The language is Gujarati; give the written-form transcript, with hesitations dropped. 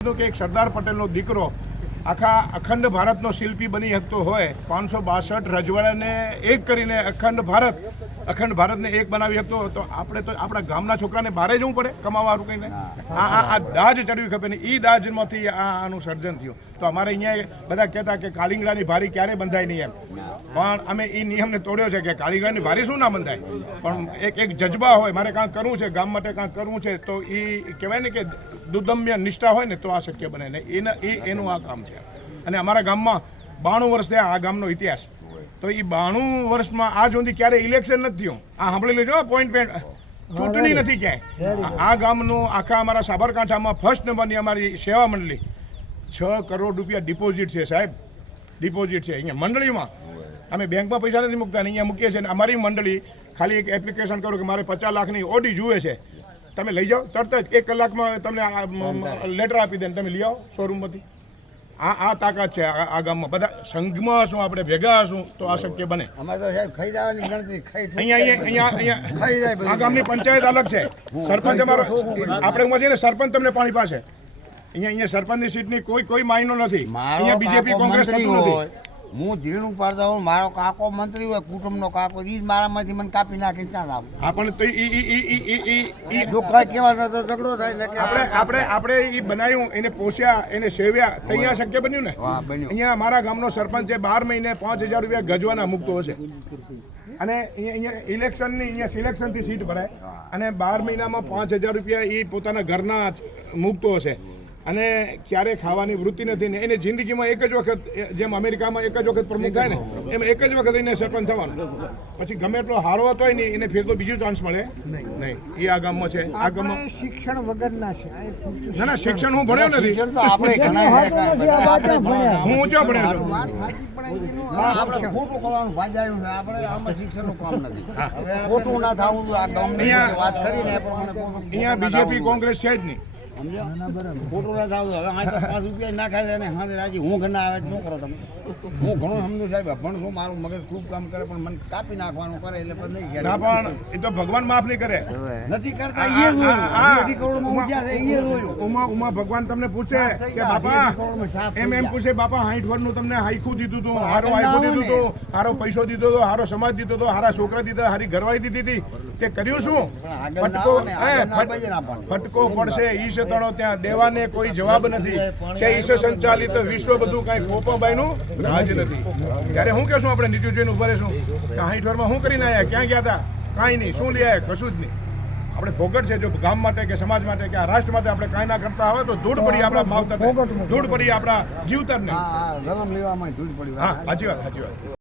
કે એક સરદાર પટેલનો દીકરો આખા અખંડ ભારતનો શિલ્પી બની શકતો હોય, 562 રજવાડાને એક કરીને અખંડ ભારતને એક બનાવી શકતો તો આપણે તો આપણા ગામના છોકરાને બહાર જવું પડે કમાવા રૂકીને. આ દાજ ચડવી ખપે ને એ દાજમાંથી આનું સર્જન થયું. તો અમારે અહીંયા બધા કહેતા કે કાલિંગડાની ભારી ક્યારે બંધાય નહીં એમ, પણ અમે એ નિયમને તોડ્યો છે કે કાલિંગડાની ભારી શું ના બંધાય, પણ એક જજ્બા હોય મારે કાંઈક કરવું છે, ગામ માટે કાંઈક કરવું છે, તો એ કહેવાય ને કે દુદમ્ય નિષ્ઠા હોય ને તો આ શક્ય બને ને એનું આ કામ છે. અને અમારા ગામમાં 92 વર્ષ થયા આ ગામનો ઇતિહાસ, તો એ 92 વર્ષમાં આજ સુધી ક્યારે ઇલેક્શન નથી થયું. આ સાંભળી લેજો, પોઈન્ટ ચૂંટણી નથી ક્યાંય. આ ગામનું આખા અમારા સાબરકાંઠામાં ફર્સ્ટ નંબરની અમારી સેવા મંડળી 6 કરોડ રૂપિયા ડિપોઝિટ છે સાહેબ, ડિપોઝિટ છે અહીંયા મંડળીમાં. અમે બેંકમાં પૈસા નથી મૂકતા, અહીંયા મૂકીએ છીએ. અમારી મંડળી ખાલી એક એપ્લિકેશન કરો કે મારે 50 લાખની ઓડી જુએ છે, તમે લઈ જાઓ, તરત જ 1 કલાકમાં તમને લેટર આપી દે, તમે લઈ આવો શોરૂમમાંથી. આ તાકાત છે આ ગામમાં. બધા સંઘમાં હશું, આપણે ભેગા હશું તો આ શક્ય બને. અહીંયા આ ગામની પંચાયત અલગ છે, સરપંચ અમારો આપણે ઉમર છે ને, સરપંચ તમને પાણી પાસે. અહીંયા સરપંચની સીટની કોઈ માયનો નથી. અહીંયા બીજેપી કોંગ્રેસ નથી. હું જીણું પાડતા હોઉં, મારો કાકો મંત્રી હોય, કુટુંબનો કાકો, એ જ મારામાંથી મને કાપી નાખી ક્યાં લાવ. આપણને તો કેવા ઝઘડો થાય. આપણે એ બનાવ્યું, એને પોષ્યા, એને સેવ્યા, અહીંયા શક્ય બન્યું ને. અહીંયા મારા ગામનો સરપંચ છે, 12 મહિને 5000 રૂપિયા ગજવાના મૂકતો હશે. અને અહીંયા ઇલેક્શનની અહીંયા સિલેક્શનથી સીટ ભરાય અને 12 મહિનામાં 5000 રૂપિયા એ પોતાના ઘરના મૂકતો હશે. અને ક્યારે ખાવાની વૃત્તિ નથી ને એને જિંદગીમાં એક જ વખત, જેમ અમેરિકામાં એક જ વખત પ્રમુખ થાય ને એમ એક જ વખત એને સરપંચ થવાનું. પછી ગમે એટલો હારો હતો હોય ને એને ફેર તો બીજું ચાન્સ મળે નહીં. એ આ ગામમાં છે. આ ગામમાં શિક્ષણ વગરના છે. ના શિક્ષણ હું ભણ્યો નથી, હું ઊંચો ભણ્યો છું. ખોટું કરવાનું ભાજાયું છે, આપણે આમાં શિક્ષણનું કામ નથી. ખોટું ના થવું આ ગામની વાત કરીને અહીંયા બીજેપી કોંગ્રેસ છે જ નહીં. ખોટું ના થવું. હવે 5 રૂપિયા નાખાય છે ને હા રાજી હું ઘરના આવે શું કરો તમે. હું ઘણું સમજુ સાહેબ, ભણશું, મારું મગજ ખૂબ કામ કરે, પણ મને કાપી નાખવાનું કરે એટલે પણ નહીં. ના પણ એ તો ભગવાન માફ નહીં કરે, નથી કરતા. ઉમા ભગવાન તમને પૂછે કે બાપા એમ પૂછે, બાપા 60 વર્ષનું તમને હાઈખું દીધું હતું, હારો હાઈખું દીધું હતું, હારો પૈસો દીધો હતો, હારો સમાજ દીધો હતો, હારા છોકરા દીધા, હારી ઘરવાળી દીધી હતી, તે કર્યું શું? ફટકો પડશે ઈશ તણો, ત્યાં દેવાને કોઈ જવાબ નથી. છે ઈશ સંચાલિત વિશ્વ, બધું કઈ ગોપાબાઈનું રાજ નથી. ત્યારે હું કહેશું આપણે નીચું જોઈને ઉભા રહેશું કે 60 વર્ષમાં શું કરીને આવ્યા, ક્યાં ગયા હતા, કાંઈ નહીં, શું લઈ આવ્યા, કશું જ નહીં. આપણે ફોગટ છે, જો ગામ માટે કે સમાજ માટે કે આ રાષ્ટ્ર માટે આપણે કાંઈ ના કરતા હોય તો ધૂળ પડી આપણા માવતરને, ધૂળ પડી આપણા જીવતરને. જન્મ લેવામાં ધૂળ પડી. હા સાચી વાત.